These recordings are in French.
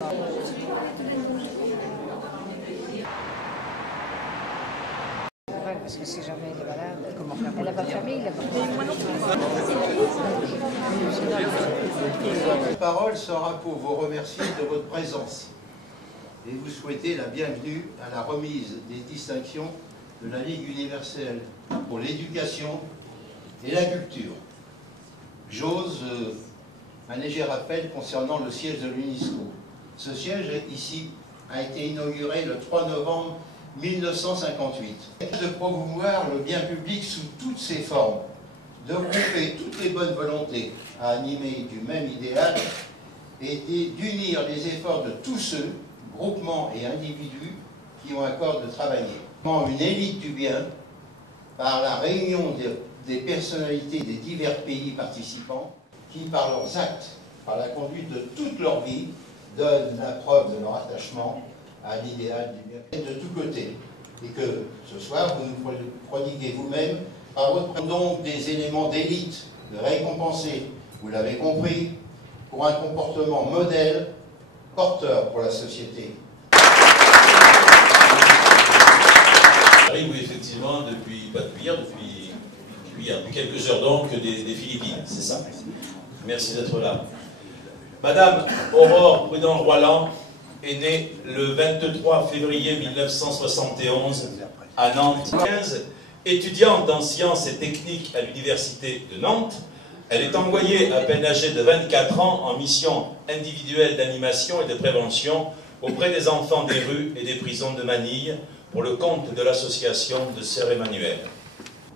Parce que si jamais elle est malade, comment faire? Elle n'a pas de famille, elle n'a pas de famille. La parole sera pour vous remercier de votre présence et vous souhaiter la bienvenue à la remise des distinctions de la Ligue universelle pour l'éducation et la culture. J'ose un léger rappel concernant le siège de l'UNESCO. Ce siège, ici, a été inauguré le 3 novembre 1958. De promouvoir le bien public sous toutes ses formes, de regrouper toutes les bonnes volontés à animer du même idéal et d'unir les efforts de tous ceux, groupements et individus, qui ont à cœur de travailler. Une élite du bien, par la réunion des personnalités des divers pays participants, qui par leurs actes, par la conduite de toute leur vie, donnent la preuve de leur attachement à l'idéal du bien de tous côtés. Et que ce soir, vous nous prodiguez vous-même, par votre donc des éléments d'élite, de récompenser, vous l'avez compris, pour un comportement modèle, porteur pour la société. J'arrive effectivement depuis quelques heures donc des Philippines, c'est ça. Merci d'être là. Madame Aurore Prudent-Roiland est née le 23 février 1971 à Nantes. 15, étudiante en sciences et techniques à l'université de Nantes, elle est envoyée à peine âgée de 24 ans en mission individuelle d'animation et de prévention auprès des enfants des rues et des prisons de Manille pour le compte de l'association de Sœur Emmanuel.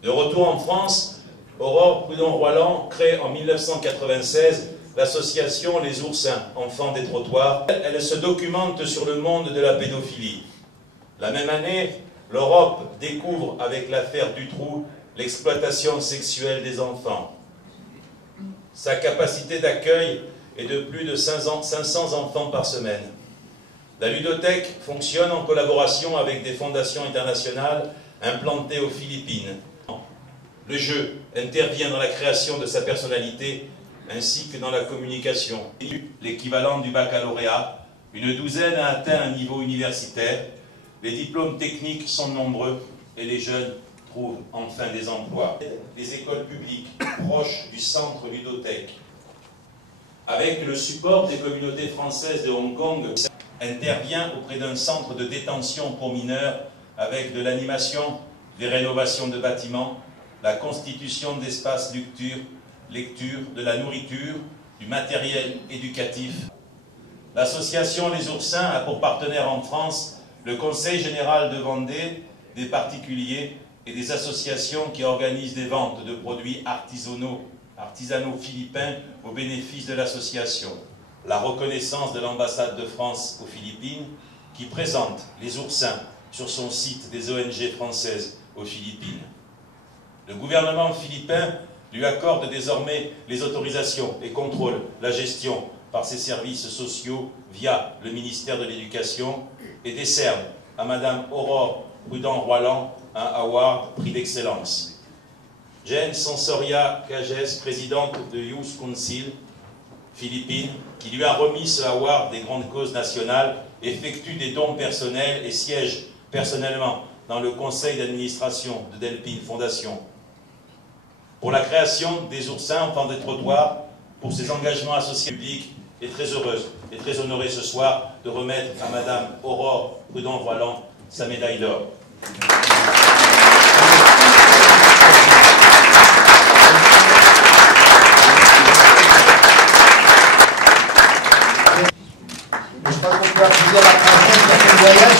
De retour en France, Aurore Prudent-Roiland crée en 1996 l'association Les Oursins, enfants des trottoirs. Elle se documente sur le monde de la pédophilie. La même année, l'Europe découvre avec l'affaire Dutroux l'exploitation sexuelle des enfants. Sa capacité d'accueil est de plus de 500 enfants par semaine. La ludothèque fonctionne en collaboration avec des fondations internationales implantées aux Philippines. Le jeu intervient dans la création de sa personnalité ainsi que dans la communication. L'équivalent du baccalauréat, une douzaine a atteint un niveau universitaire, les diplômes techniques sont nombreux et les jeunes trouvent enfin des emplois. Les écoles publiques proches du centre ludothèque, avec le support des communautés françaises de Hong Kong, intervient auprès d'un centre de détention pour mineurs avec de l'animation, des rénovations de bâtiments, la constitution d'espaces lecture, de la nourriture, du matériel éducatif. L'association Les Oursins a pour partenaire en France le Conseil général de Vendée, des particuliers et des associations qui organisent des ventes de produits artisanaux philippins au bénéfice de l'association. La reconnaissance de l'ambassade de France aux Philippines qui présente Les Oursins sur son site des ONG françaises aux Philippines. Le gouvernement philippin lui accorde désormais les autorisations et contrôle la gestion par ses services sociaux via le ministère de l'Éducation et décerne à Madame Aurore Prudent-Roiland un award prix d'excellence. Jane Sonsoria Cages, présidente de Youth Council Philippines, qui lui a remis ce award des grandes causes nationales, effectue des dons personnels et siège personnellement dans le conseil d'administration de Delpine Fondation. Pour la création des Oursins, enfants des trottoirs, pour ses engagements associés publics, est très heureuse et très honorée ce soir de remettre à Madame Aurore Prudent-Roiland sa médaille d'or. Je crois qu'on peut applaudir la princesse qui a fait le voyage.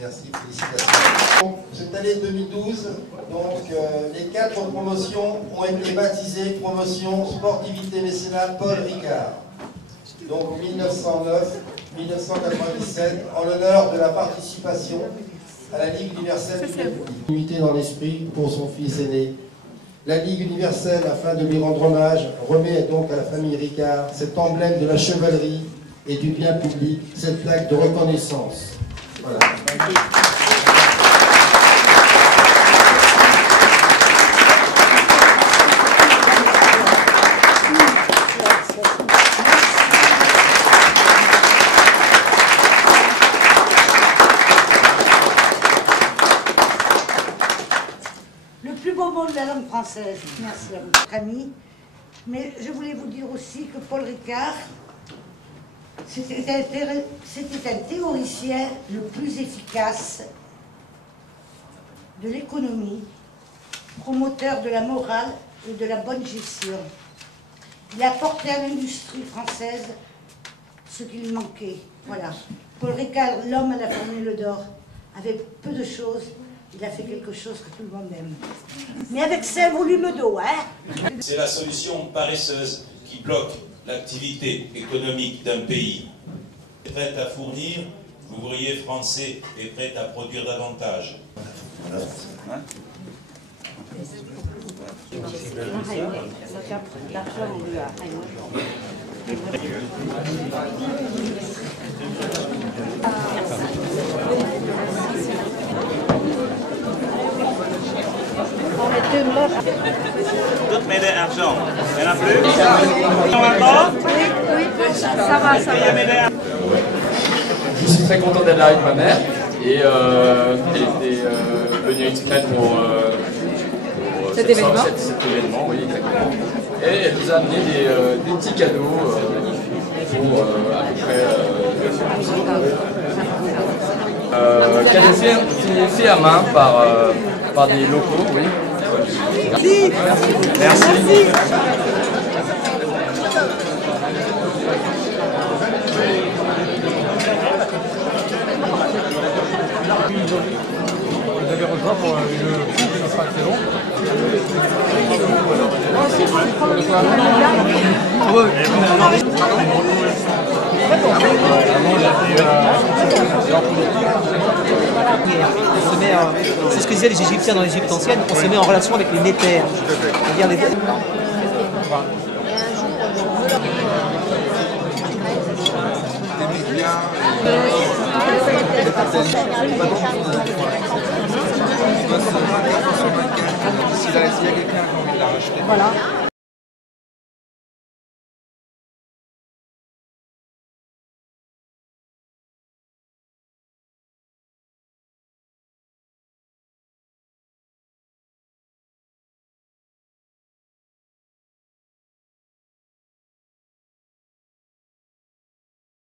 Merci, félicitations. Cette année 2012, donc, les 4 promotions ont été baptisées promotion sportivité mécénat Paul Ricard. Donc 1909, 1997 en l'honneur de la participation à la Ligue universelle du Midi. Unité dans l'esprit pour son fils aîné. La Ligue universelle, afin de lui rendre hommage, remet donc à la famille Ricard cet emblème de la chevalerie et du bien public, cette plaque de reconnaissance. Voilà. Le plus beau mot de la langue française. Merci à votre ami. Mais je voulais vous dire aussi que Paul Ricard, c'était un théoricien le plus efficace de l'économie, promoteur de la morale et de la bonne gestion. Il a apporté à l'industrie française ce qui lui manquait. Voilà. Paul Ricard, l'homme à la formule d'or, avec peu de choses, il a fait quelque chose que tout le monde aime. Mais avec 5 volumes d'eau, hein. C'est la solution paresseuse qui bloque l'activité économique d'un pays. Prêt à fournir, l'ouvrier français est prêt à produire davantage. Toutes m'aider argent. Il n'y en a plus? Oui, ça va. Je suis très content d'être là avec ma mère et elle était venue exprès pour cet événement, oui, exactement. Et elle nous a amené des petits cadeaux pour à peu près cadeaux faits à main par des locaux, oui. Merci. Vous avez rejoint pour une ça sera très long. C'est ce que disaient les Égyptiens dans l'Égypte ancienne, on se met en relation avec les néthers. C'est-à-dire les... S'il y a quelqu'un qui a envie de la racheter. Voilà.